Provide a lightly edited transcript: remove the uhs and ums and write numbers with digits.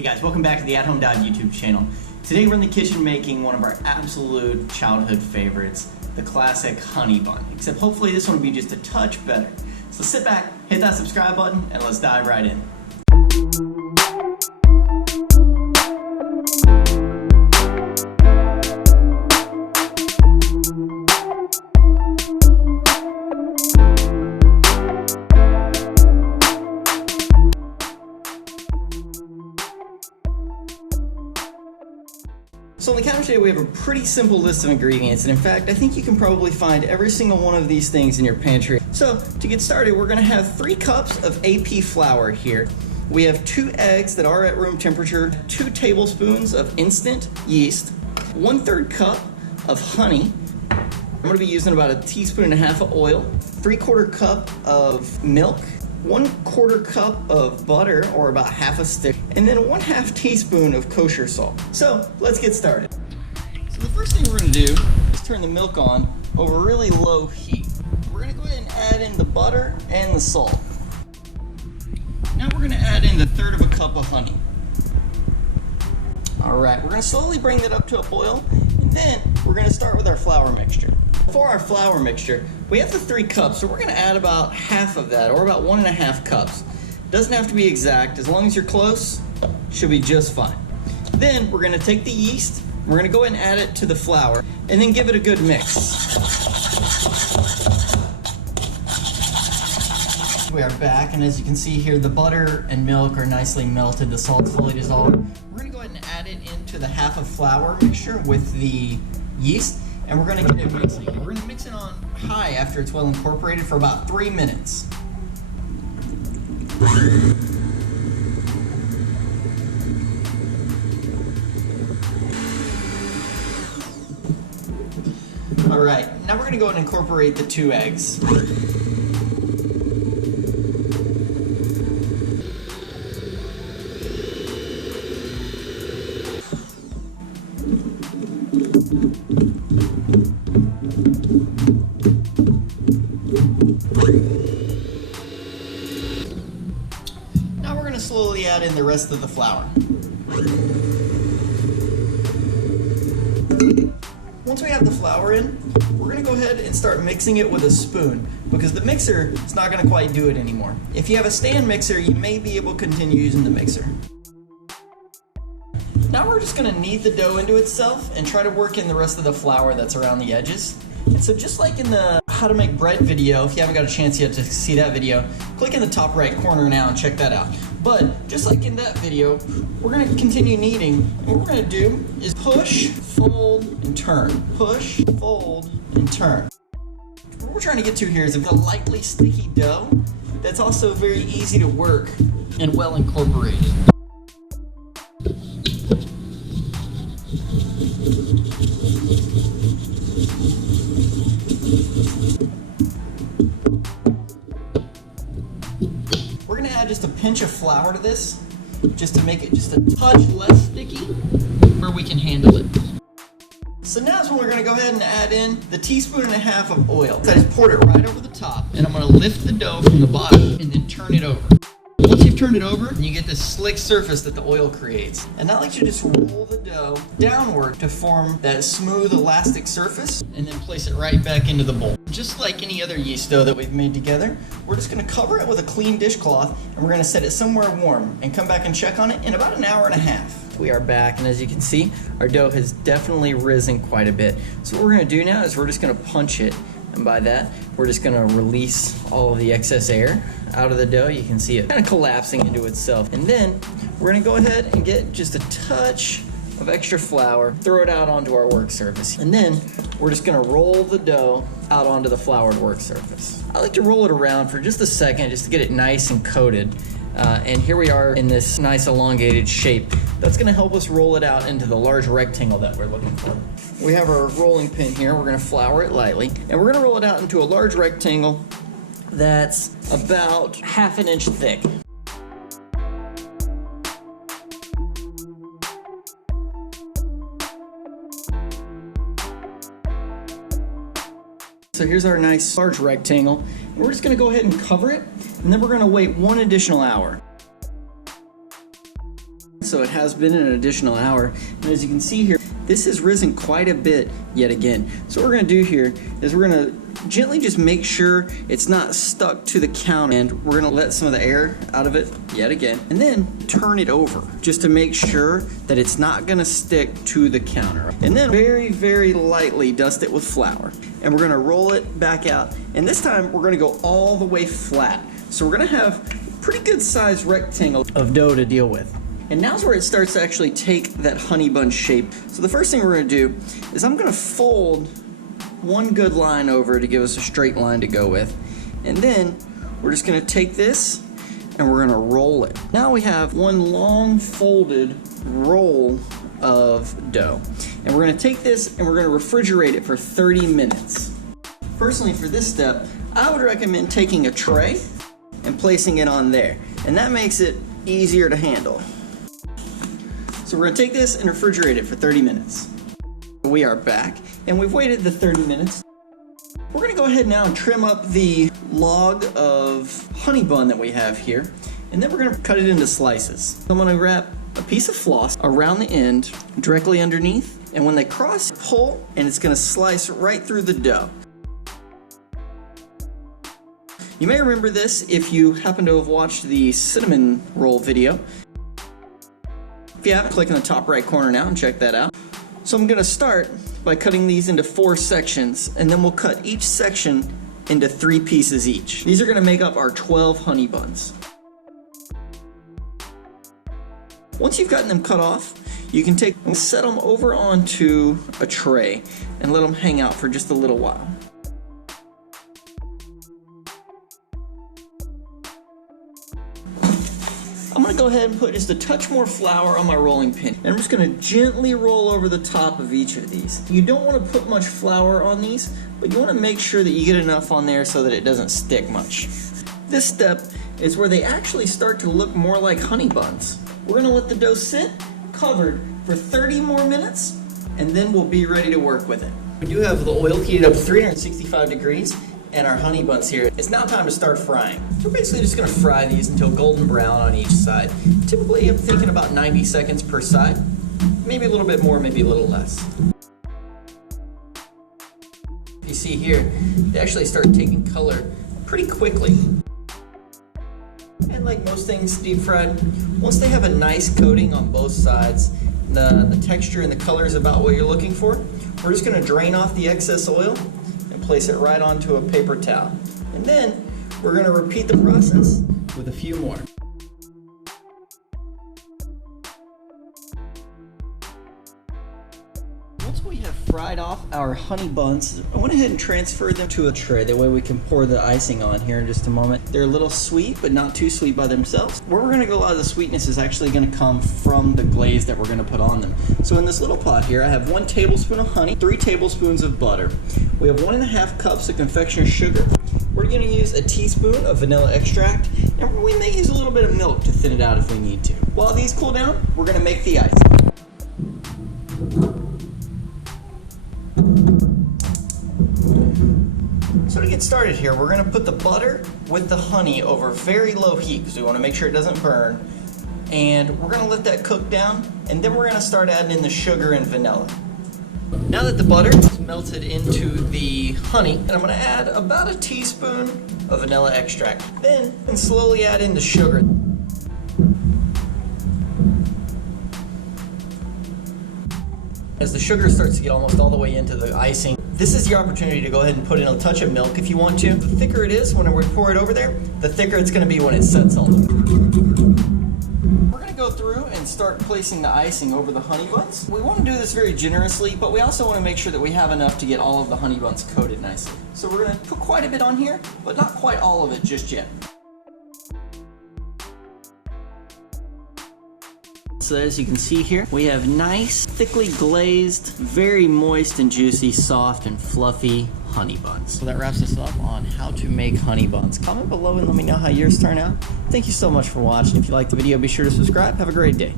Hey guys, welcome back to the athomedive YouTube channel. Today we're in the kitchen making one of our absolute childhood favorites, the classic honey bun. Except hopefully this one will be just a touch better. So sit back, hit that subscribe button, and let's dive right in. So on the counter today we have a pretty simple list of ingredients, and in fact I think you can probably find every single one of these things in your pantry. So to get started, we're going to have 3 cups of AP flour here. We have 2 eggs that are at room temperature, 2 tablespoons of instant yeast, 1/3 cup of honey. I'm going to be using about 1.5 teaspoons of oil, 3/4 cup of milk, 1/4 cup of butter, or about half a stick, and then 1/2 teaspoon of kosher salt. So let's get started. So the first thing we're going to do is turn the milk on over really low heat. We're going to go ahead and add in the butter and the salt. Now we're going to add in 1/3 cup of honey. Alright, we're going to slowly bring that up to a boil, and then we're going to start with our flour mixture. For our flour mixture, we have the 3 cups, so we're going to add about half of that, or about 1.5 cups. Doesn't have to be exact, as long as you're close, should be just fine. Then we're going to take the yeast, we're going to go ahead and add it to the flour, and then give it a good mix. We are back, and as you can see here, the butter and milk are nicely melted, the salt's fully dissolved. We're going to go ahead and add it into the half of flour mixture with the yeast, and we're going to get it mixing. We're going to mix it on high after it's well incorporated for about 3 minutes. Alright, now we're going to go ahead and incorporate the 2 eggs. Now we're going to slowly add in the rest of the flour. Once we have the flour in, we're going to go ahead and start mixing it with a spoon, because the mixer is not going to quite do it anymore. If you have a stand mixer, you may be able to continue using the mixer. Now we're just going to knead the dough into itself and try to work in the rest of the flour that's around the edges. And so just like in the how to make bread video, if you haven't got a chance yet to see that video, click in the top right corner now and check that out. But just like in that video, we're going to continue kneading. And what we're going to do is push, fold, and turn. Push, fold, and turn. What we're trying to get to here is a lightly sticky dough that's also very easy to work and well incorporated. We're going to add just a pinch of flour to this, just to make it just a touch less sticky, where we can handle it. So now is when we're going to go ahead and add in the 1.5 teaspoons of oil. So I just poured it right over the top, and I'm going to lift the dough from the bottom and then turn it over. Once you've turned it over, you get this slick surface that the oil creates. And now I like you to just roll the dough downward to form that smooth elastic surface, and then place it right back into the bowl. Just like any other yeast dough that we've made together, we're just going to cover it with a clean dishcloth, and we're going to set it somewhere warm and come back and check on it in about 1.5 hours. We are back, and as you can see, our dough has definitely risen quite a bit. So what we're going to do now is we're just going to punch it, and by that, we're just going to release all of the excess air out of the dough. You can see it kind of collapsing into itself. And then we're going to go ahead and get just a touch of extra flour, throw it out onto our work surface. And then we're just going to roll the dough out onto the floured work surface. I like to roll it around for just a second just to get it nice and coated. And here we are in this nice elongated shape. That's going to help us roll it out into the large rectangle that we're looking for. We have our rolling pin here. We're going to flour it lightly, and we're going to roll it out into a large rectangle that's about 1/2 inch thick. So here's our nice large rectangle. We're just going to go ahead and cover it, and then we're going to wait 1 additional hour. so it has been an additional hour. And as you can see here, this has risen quite a bit yet again. So what we're gonna do here is we're gonna gently just make sure it's not stuck to the counter, and we're gonna let some of the air out of it yet again, and then turn it over just to make sure that it's not gonna stick to the counter. And then very, very lightly dust it with flour, and we're gonna roll it back out, and this time we're gonna go all the way flat. So we're gonna have a pretty good sized rectangle of dough to deal with. And now's where it starts to actually take that honey bun shape. So the first thing we're gonna do is I'm gonna fold one good line over to give us a straight line to go with. And then we're just gonna take this and we're gonna roll it. Now we have one long folded roll of dough. And we're gonna take this and we're gonna refrigerate it for 30 minutes. Personally, for this step, I would recommend taking a tray and placing it on there. And that makes it easier to handle. So we're gonna take this and refrigerate it for 30 minutes. We are back, and we've waited the 30 minutes. We're gonna go ahead now and trim up the log of honey bun that we have here, and then we're gonna cut it into slices. I'm gonna wrap a piece of floss around the end, directly underneath, and when they cross, pull, and it's gonna slice right through the dough. You may remember this if you happen to have watched the cinnamon roll video. If you haven't, click in the top right corner now and check that out. So I'm gonna start by cutting these into 4 sections, and then we'll cut each section into 3 pieces each. These are gonna make up our 12 honey buns. Once you've gotten them cut off, you can take and set them over onto a tray and let them hang out for just a little while. I'm gonna go ahead and put just a touch more flour on my rolling pin. And I'm just gonna gently roll over the top of each of these. You don't wanna put much flour on these, but you wanna make sure that you get enough on there so that it doesn't stick much. This step is where they actually start to look more like honey buns. We're gonna let the dough sit covered for 30 more minutes, and then we'll be ready to work with it. We do have the oil heated up to 365 degrees, and our honey buns here. It's now time to start frying. So we're basically just gonna fry these until golden brown on each side. Typically, I'm thinking about 90 seconds per side. Maybe a little bit more, maybe a little less. You see here, they actually start taking color pretty quickly. And like most things deep fried, once they have a nice coating on both sides, the texture and the color is about what you're looking for, we're just gonna drain off the excess oil and place it right onto a paper towel. And then we're gonna repeat the process with a few more. Once we have fried off our honey buns, I went ahead and transferred them to a tray. That way we can pour the icing on here in just a moment. They're a little sweet, but not too sweet by themselves. Where we're gonna get a lot of the sweetness is actually gonna come from the glaze that we're gonna put on them. So in this little pot here, I have 1 tablespoon of honey, 3 tablespoons of butter. We have 1½ cups of confectioner's sugar. We're gonna use a teaspoon of vanilla extract, and we may use a little bit of milk to thin it out if we need to. While these cool down, we're gonna make the icing. So to get started here, we're gonna put the butter with the honey over very low heat because we wanna make sure it doesn't burn. And we're gonna let that cook down, and then we're gonna start adding in the sugar and vanilla. Now that the butter is melted into the honey, and I'm gonna add about a teaspoon of vanilla extract. Then, and slowly add in the sugar. As the sugar starts to get almost all the way into the icing, this is your opportunity to go ahead and put in a touch of milk if you want to. The thicker it is when we pour it over there, the thicker it's gonna be when it sets all over. We're gonna go through and start placing the icing over the honey buns. We wanna do this very generously, but we also wanna make sure that we have enough to get all of the honey buns coated nicely. So we're gonna put quite a bit on here, but not quite all of it just yet. So as you can see here, we have nice, thickly glazed, very moist and juicy, soft and fluffy honey buns. So that wraps us up on how to make honey buns. Comment below and let me know how yours turn out. Thank you so much for watching. If you liked the video, be sure to subscribe. Have a great day.